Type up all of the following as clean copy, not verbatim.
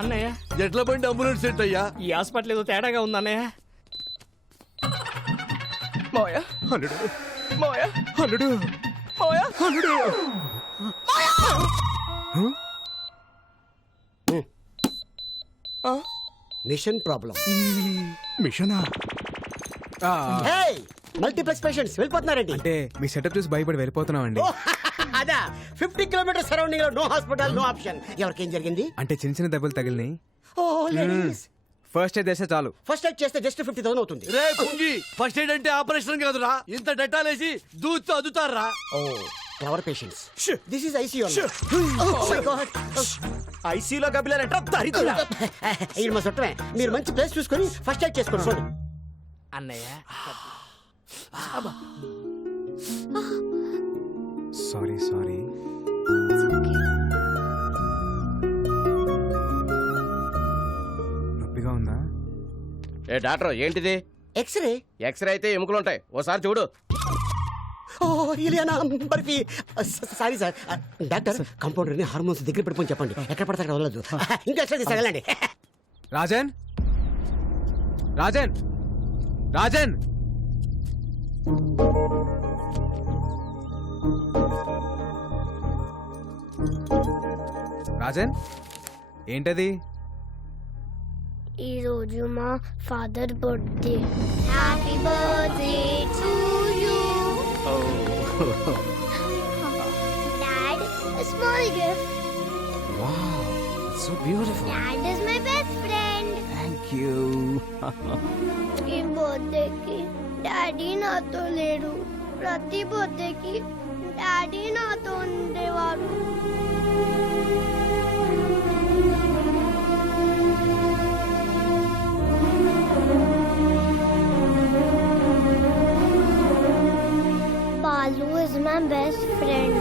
అన్నయ్య ఎట్లా బండి అంబులెన్స్ సెట్ అయ్యా? ఈ హాస్పిటల్ ఏదో తేడాగా ఉంది అన్నయ్య. మావయ్య అల్లుడు, మావయ్య అల్లుడు, మావయ్య అల్లుడు. Mission problem. మిషనా? మల్టీప్లెక్స్ పేషెంట్స్ వెళ్ళిపోతున్నారండి. అంటే మీ సెటప్ చూసి భయపడి వెళ్ళిపోతున్నాం అండి. అదా 50 కిలోమీటర్ సరౌండింగ్ లో నో హాస్పిటల్, నో ఆప్షన్. ఎవరికేం జరిగింది? అంటే చిన్న చిన్న దెబ్బలు తగిలినాయి. Oh ladies. ఫస్ట్ ఎయిడ్ చేస్తే చాలు. ఫస్ట్ ఎయిడ్ చేస్తే జస్ట్ 50,000 అవుతుంది. రే పుంగి, ఫస్ట్ ఎయిడ్ అంటే ఆపరేషన్ కాదురా, ఇంత డెటాల్ వేసి దూతో అదుతారా? ఓ ఎవర్ patients. This is ICU. Oh my God. ఐసీలో గబిలారంట దరిద్రుడా. ఇది మా చుట్టమే. మీరు మంచి ప్లేస్ చూసుకొని ఫస్ట్ ఎయిడ్ చేసుకోండి. చూడండి అన్నయ్య సారీ సారీ. నొప్పిగా ఉందా? ఏ డాక్టర్ ఏంటిది? ఎక్స్రే. ఎక్స్రే అయితే ఎముకలుంటాయి, ఓసారి చూడు. Oh Ileana Barfi. Sorry sir. Doctor compounder ని హార్మోన్స్ దగ్గర పెట్టుకొని చెప్పండి, ఎక్కడ పడితే అక్కడ వదలదు. ఇంకా ఎక్స్రే తీసుకెళ్ళండి. రాజన్, రాజన్, రాజన్. రాజన్ ఏంటది? ఈ రోజు మా father birthday. Happy birthday to you. Dad, a small gift. Wow, it's so beautiful. Dad is my best friend. Thank you. ఈ బర్త్డేకి డాడీ నాతో లేడు. ప్రతి బర్త్డేకి డాడీ నాతో ఉండేవారు. Balu is my best friend.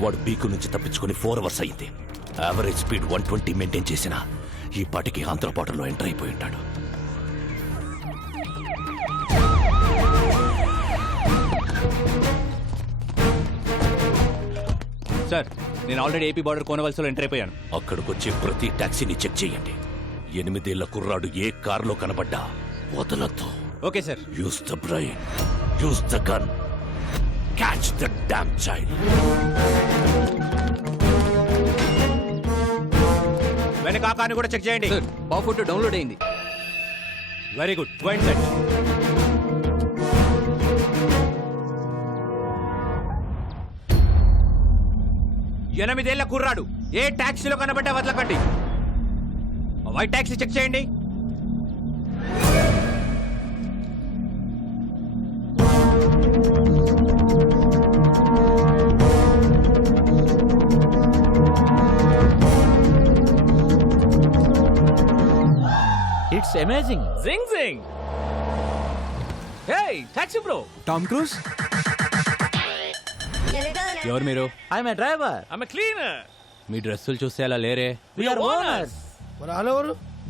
వాడు బీకు నుంచి తప్పించుకుని 4 అవర్స్ అయింది. యావరేజ్ స్పీడ్ 120 మెయింటైన్ చేసిన ఈ పాటికి ఆంధ్రపాటలో ఎంటర్ అయిపోయి ఉంటాడు. సార్, నేను ఆల్రెడీ ఏపీ బార్డర్ కోనవలసలో ఎంటర్ అయిపోయాను. అక్కడికొచ్చే ప్రతి టాక్సీని చెక్ చేయండి. 8 ఏళ్ల కుర్రాడు ఏ కారులో కనబడ్డా వదలొద్దు. Okay sir. Use the brain, use the gun, catch the damn child. వెనక ఆ కార్ని కూడా చెక్ చేయండి. ఆ ఫోటో డౌన్లోడ్ అయింది. Very good, go and set. ఎనిమిదేళ్ల కుర్రాడు ఏ టాక్సీలో కనబడ్డా వదలకండి. వైట్ టాక్సీ చెక్ చేయండి. It's amazing. Zing zing. Hey taxi bro. Tom Cruise. ఎవరు మీరు? I'm a driver. I'm a cleaner. మీ డ్రెస్సులు చూస్తే అలా లేరే. We are owners.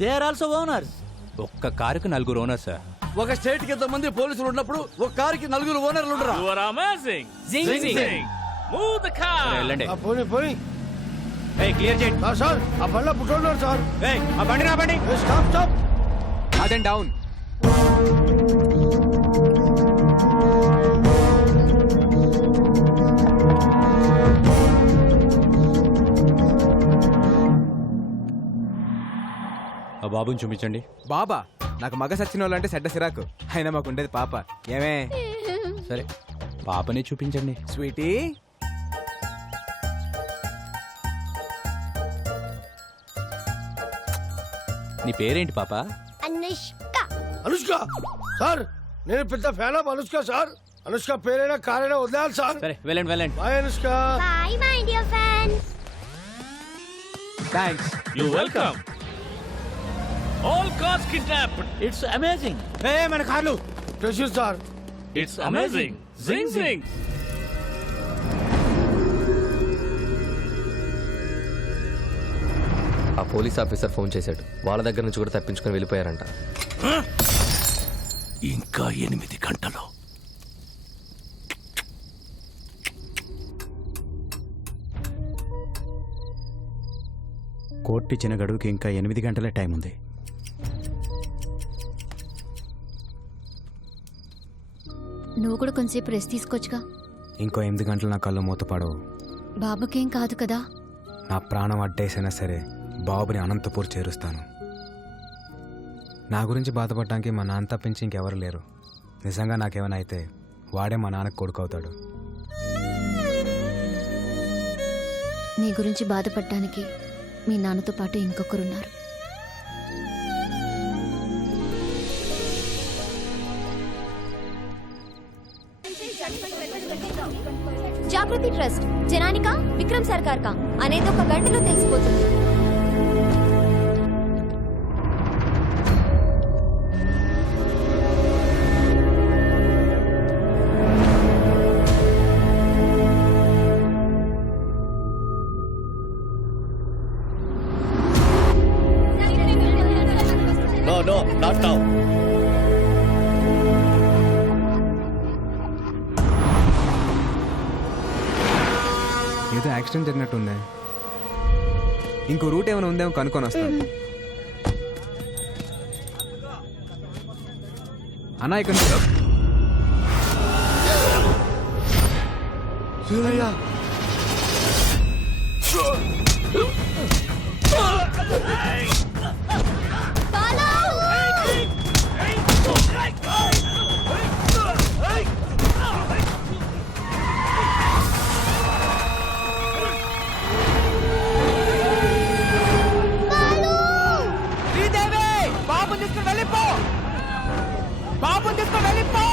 They are also owners. ఒక్క కారుకు 4 ఓనర్స్ సార్. ఒక స్టేట్ కి ఎంతమంది పోలీసులు ఉన్నప్పుడు ఒక కారుకి 4 ఓనర్లు ఉండరా? You are amazing. Zing zing. Move the car. వెళ్ళండి. పోనీ ఏయ్ క్లియర్ చేయండి. సార్ ఆ బండ్లో పుట్టున్నారు సార్. ఏయ్ ఆ బండి రాబండి. స్టాప్. రాజన్ డౌన్. ఆ బాబుని చూపించండి. బాబా, నాకు మగ సచ్చిన వాళ్ళంటే సెడ్డ సిరాకు. అయినా మాకు ఉండేది పాప. ఏమే? సరే పాపని చూపించండి. స్వీటీ, నీ పేరేంటి పాప? అనుష్క. అనుష్క సార్, నేను పెద్ద fan of Anushka sir. Anushka పేరైనా కారైనా వదిలేయాలి సార్. సరే వెళ్ళండి వెళ్ళండి. Bye Anushka. Bye my dear friends. Thanks. You welcome. All cars kidnapped. It's amazing. మన కార్లు. Pressure sir. It's amazing. Zing zing. ఆ పోలీస్ ఆఫీసర్ ఫోన్ చేశాడు. వాళ్ళ దగ్గర నుంచి కూడా తప్పించుకొని వెళ్ళిపోయారంట. ఇంకా 8 గంటలు. కోర్టు ఇచ్చిన గడువుకి ఇంకా 8 గంటలే టైం ఉంది. నువ్వు కూడా కొంచెంసేపు రెస్ట్ తీసుకోవచ్చుగా. ఇంకో 8 గంటలు నా కళ్ళు మూతపడవు. బాబుకేం కాదు కదా. నా ప్రాణం అడ్డేసైనా సరే బాబుని అనంతపూర్ చేరుస్తాను. నా గురించి బాధపడటానికి మా నాన్న తప్పించి ఇంకెవరు లేరు. నిజంగా నాకేమైనా అయితే వాడే మా నాన్నకు కొడుకు అవుతాడు. నీ గురించి బాధపడటానికి మీ నాన్నతో పాటు ఇంకొకరున్నారు. జాగృతి ట్రస్ట్ జనానికా విక్రమ్ సర్కార్ కా అనేది ఒక గంటలో తెలిసిపోతుంది. No no not now. ఏదో యాక్సిడెంట్ జరిగినట్టుంది. ఇంకో రూట్ ఏమైనా ఉందేమో కనుక్కొని వస్తాను. అన్నా ఇక్కడ బాబుని తీసుకుని వెళ్ళిపో. బాబుని తీసుకుని వెళ్ళిపో.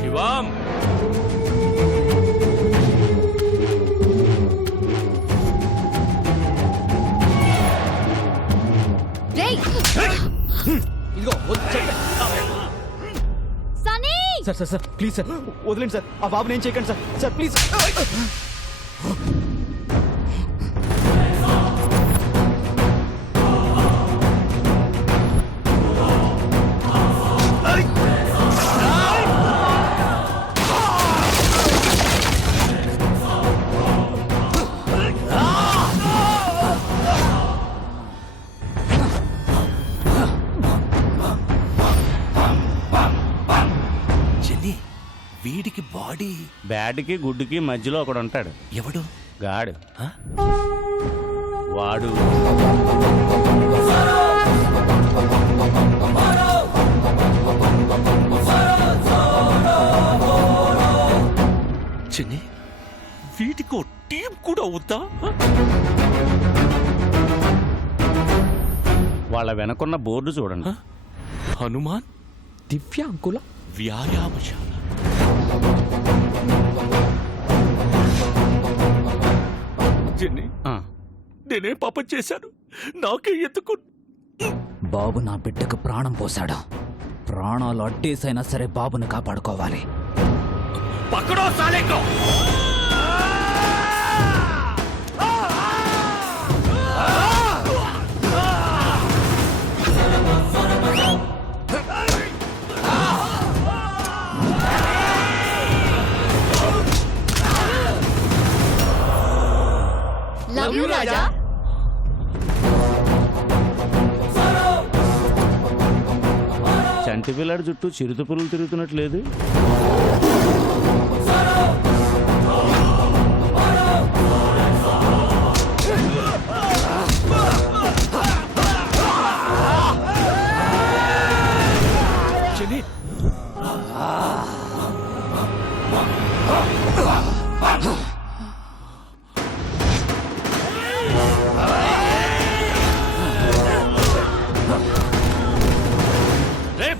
శివం. ఇదిగో చెప్పండి. Sunny sir sir sir please sir వదిలేండి సార్. ఆ బాబుని ఏం చేయకండి సార్. Sir please. చెల్లి, వీడికి బాడీ. బ్యాడ్కి గుడ్డుకి మధ్యలో ఒకడు ఉంటాడు. ఎవడు? గాడు. ఆ? వాడు చెల్లి, వీటికి ఓ టీం కూడా ఉందా? వాళ్ళ వెనకున్న బోర్డు చూడండి. హనుమాన్ దివ్యాంకుల వ్యాయామశాల. జెన్నీ, నేనే పాపం చేశాను. నాకే ఎందుకు? బాబు నా బిడ్డకు ప్రాణం పోశాడు. ప్రాణాలు అడ్డేసైనా సరే బాబుని కాపాడుకోవాలి. పక్కడో సాలేకో. లవ్ యూ రాజా. చంటి పిల్లాడి చుట్టూ చిరుత పురుగులు తిరుగుతున్నట్లేదు.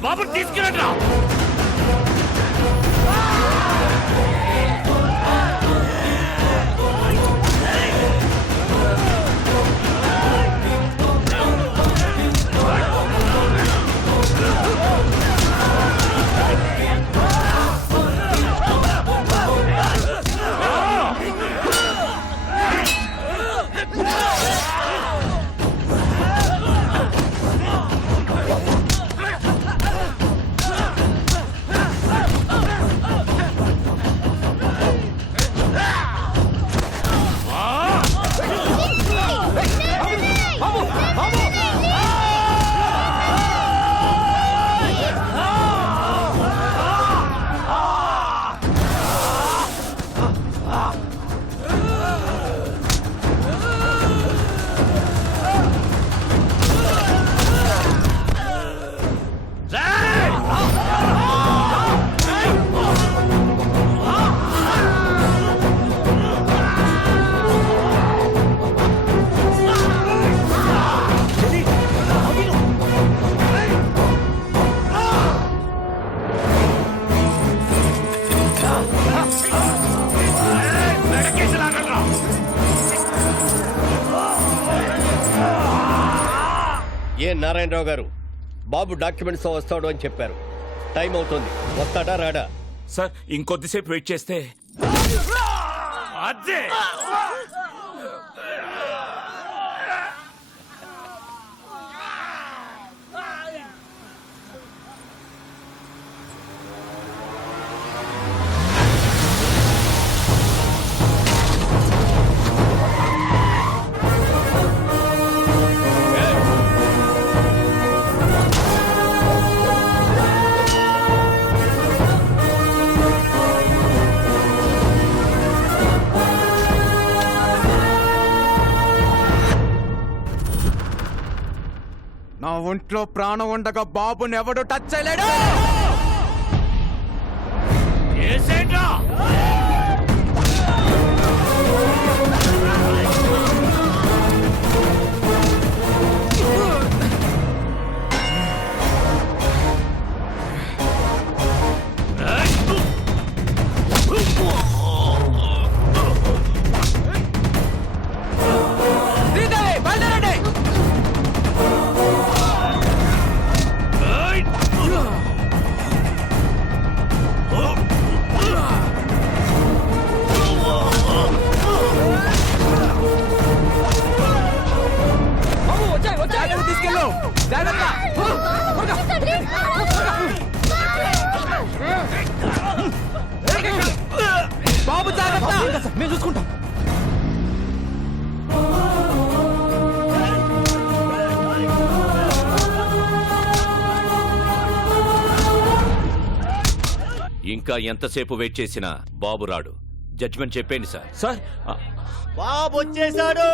బాబు తీసుకురండి. ఏ నారాయణరావు గారు, బాబు డాక్యుమెంట్స్ వస్తాడు అని చెప్పారు. టైం అవుతుంది, వస్తాడా రాడా? సార్ ఇంకొద్దిసేపు వెయిట్ చేస్తే అదే నా ఒంట్లో ప్రాణం ఉండగా బాబుని ఎవడు టచ్ చేయలేడు. తీసుకెళ్ళు జాగ్రత్త. బాబు జాగ్రత్త, మేము చూసుకుంటాం. ఇంకా ఎంతసేపు వెయిట్ చేసినా బాబు రాడు. జడ్జిమెంట్ చెప్పేయండి సార్. సార్ బాబు వచ్చేసాడు.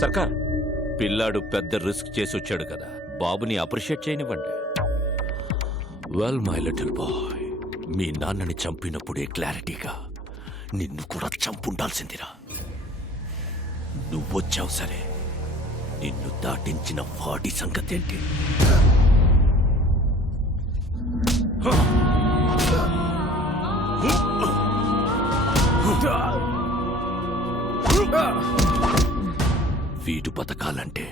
సర్కార్, పిల్లాడు పెద్ద రిస్క్ చేసి వచ్చాడు కదా, బాబుని అప్రిషియేట్ చేయనివ్వండి. వెల్ మై లిటిల్ బాయ్, మీ నాన్నని చంపినప్పుడే క్లారిటీగా నిన్ను కూడా చంపుండాల్సిందిరా. నువ్వొచ్చావు సరే, నిన్ను దాటించిన వాడి సంగతి ఏంటి? వీడు బతకాలంటే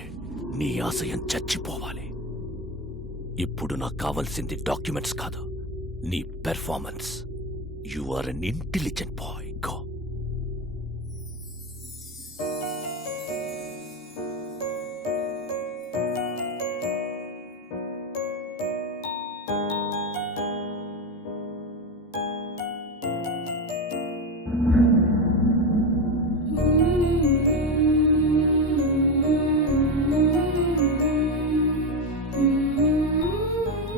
నీ ఆశయం చచ్చిపోవాలి. ఇప్పుడు నాకు కావాల్సింది డాక్యుమెంట్స్ కాదు, నీ performance. You are unintelligent boy. Go.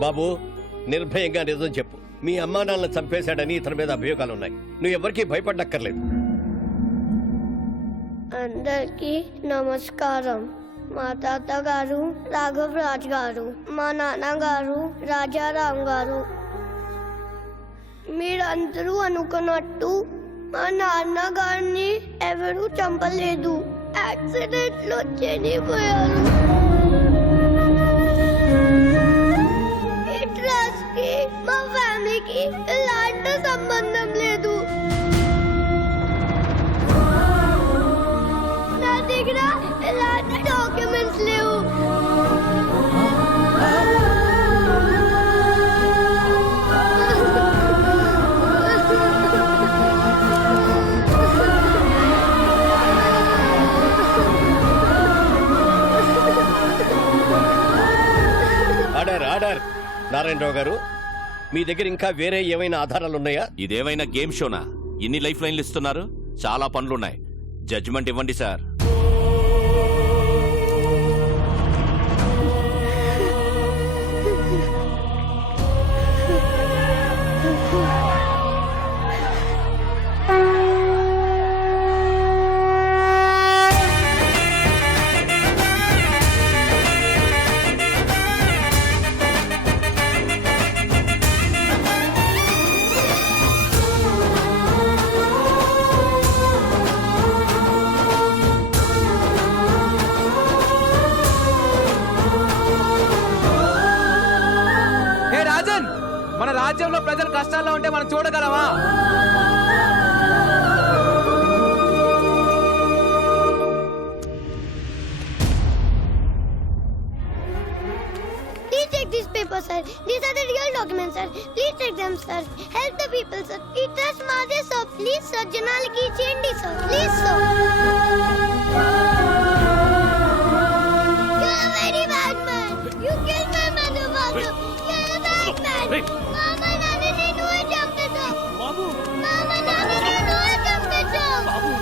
బాబు, నిర్భయంగా నిజం చెప్పు. మీ అమ్మా నాన్నలను చంపేశాడని ఇతని మీద అభియోగాలున్నాయి. నువ్వు ఎవరికీ భయపడక్కర్లేదు. అందరికీ నమస్కారం. మా తాతగారు రాఘవ్ రాజ్ గారు, మా నాన్నగారు రాజారాం గారు. మీరందరూ అనుకున్నట్టు మా నాన్నగారిని ఎవరూ చంపలేదు. యాక్సిడెంట్ లో చనిపోయారు. ఈ ట్రస్ట్ కి మా ఫ్యామిలీకి ఎలాంటి సంబంధం లేదు. నా దగ్గర ఎలాంటి డాక్యుమెంట్స్ లేవు. ఆర్డర్. నారాయణరావు గారు, మీ దగ్గర ఇంకా వేరే ఏమైనా ఆధారాలు ఉన్నాయా? ఇదేమైనా గేమ్ షోనా? ఇన్ని లైఫ్ లైన్లు ఇస్తున్నారు. చాలా పనులున్నాయి. జడ్జిమెంట్ ఇవ్వండి సార్. హే రాజన్, మన రాజ్యంలో ప్రజలు కష్టాల్లో ఉంటే మనం చూడగలమా? Please take these papers, sir. These are the real documents, sir. Please take them, sir. Help the people, sir. We trust Mother, sir. Please, sir. Janaliki change, sir. Please, sir. You're a very bad man. You killed my mother, father. You're a bad man. Mama, Nani, need to jump, sir. Mama, Nani, need to jump, sir.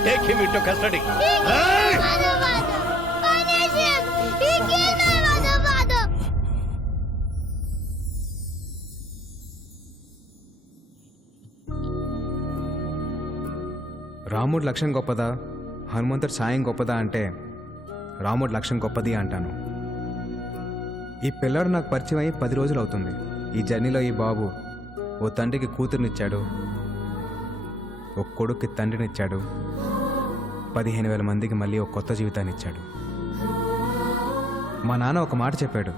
Take him into custody. He killed my mother, father. Punish him. He killed my mother, father. రాముడు లక్ష్యం గొప్పదా, హనుమంతుడు సాయం గొప్పదా అంటే రాముడు లక్ష్యం గొప్పది అంటాను. ఈ పిల్లాడు నాకు పరిచయం అయ్యి 10 రోజులు అవుతుంది. ఈ జర్నీలో ఈ బాబు ఓ తండ్రికి కూతురునిచ్చాడు, ఒక కొడుక్కి తండ్రినిచ్చాడు, 15,000 మందికి మళ్ళీ ఒక కొత్త జీవితాన్ని ఇచ్చాడు. మా నాన్న ఒక మాట చెప్పాడు,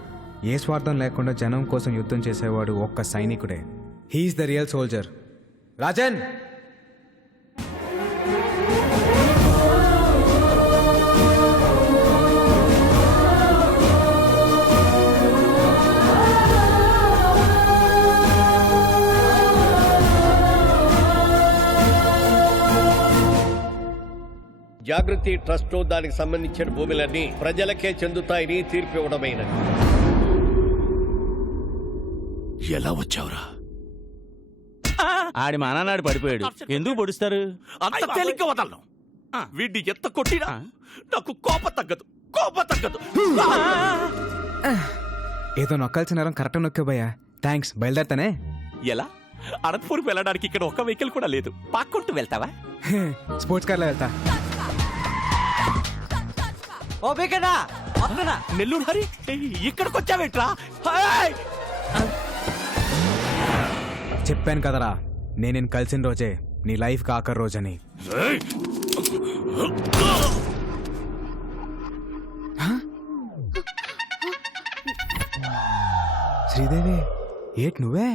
ఏ స్వార్థం లేకుండా జనం కోసం యుద్ధం చేసేవాడు ఒక్క సైనికుడే. He is the real soldier. Rajan, Jagruti trust దానికి సంబంధించిన భూములన్నీ ప్రజలకే చెందుతాయని తీర్పు ఇవ్వడమైనది. ఎలా వచ్చావురా? ఆడి మా నాన్నాడు పడిపోయాడు. ఎందుకు పొడుస్తారు? అంత తేలిగ్గా వదలను. వీడిని ఎంత కొట్టినా నాకు కోపం తగ్గదు. ఏదో నొక్కాల్సిన నేరం కరెక్ట్ నొక్కే భయ్యా. థ్యాంక్స్, బయలుదేరతానే. ఎలా? అనంతపూర్కి వెళ్ళడానికి ఇక్కడ ఒక్క వెహికల్ కూడా లేదు. పాక్కుంటూ వెళ్తావా? స్పోర్ట్స్ కార్లో వెళ్తా. నెల్లూరు హరి, ఇక్కడికి వచ్చావేట్రా? చెప్పాను కదరా, నేను కలిసిన రోజే నీ లైఫ్ ఆఖరి రోజని. శ్రీదేవి, ఏట్ నువ్వే?